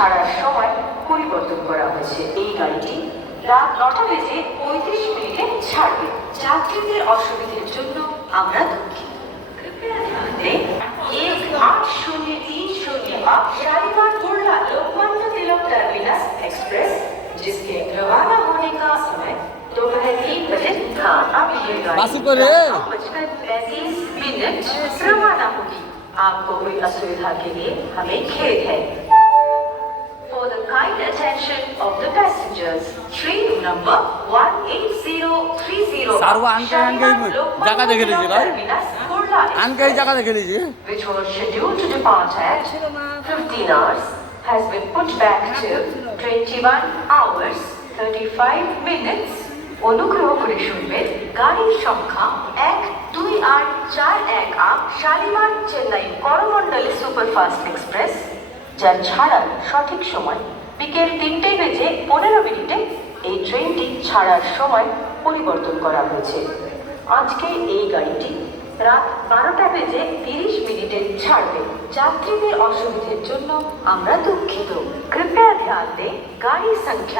ছাড়ার সময় পরিবর্তন করা হয়েছে। এই গাড়িটি রাত 9টা বেজে 35 মিনিটে ছাড়বে। যাত্রীদের অসুবিধার জন্য আমরা দুঃখিত। कृपया ध्यान दें 18030 अब शालीमार कुर्ला लोकमान्य तिलक टर्मिनस एक्सप्रेस जिसके रवाना होने का समय दोपहर 3 बजे था। अब ये गाड़ी 9:35 रवाना होगी। आपको हुई असुविधा के लिए हमें खेद है। For the kind attention of the passengers, train number 18030 सारवा জায়গা দেখে নিয়েছি ভাই, আনকাই জায়গা দেখে নিয়েছি, which was scheduled to depart at 15 hours has been put back to 21 hours 35 minutes. অনুগ্রহ করে শুনবেন গাড়ির সংখ্যা 12841 শালিমার চেন্নাই করমণ্ডলে সুপারফাস্ট এক্সপ্রেস, যার ছাড়ার সঠিক সময় বিকেল 3টে বেজে 15 মিনিটে। এই ট্রেনটি ছাড়ার সময় পরিবর্তন করা হয়েছে। আজকে এই গাড়িটি রাত 12টা বেজে 30 মিনিটে ছাড়বে। যাত্রীদের অসুবিধার জন্য আমরা দুঃখিত। कृपया ध्यान दें गाड़ी संख्या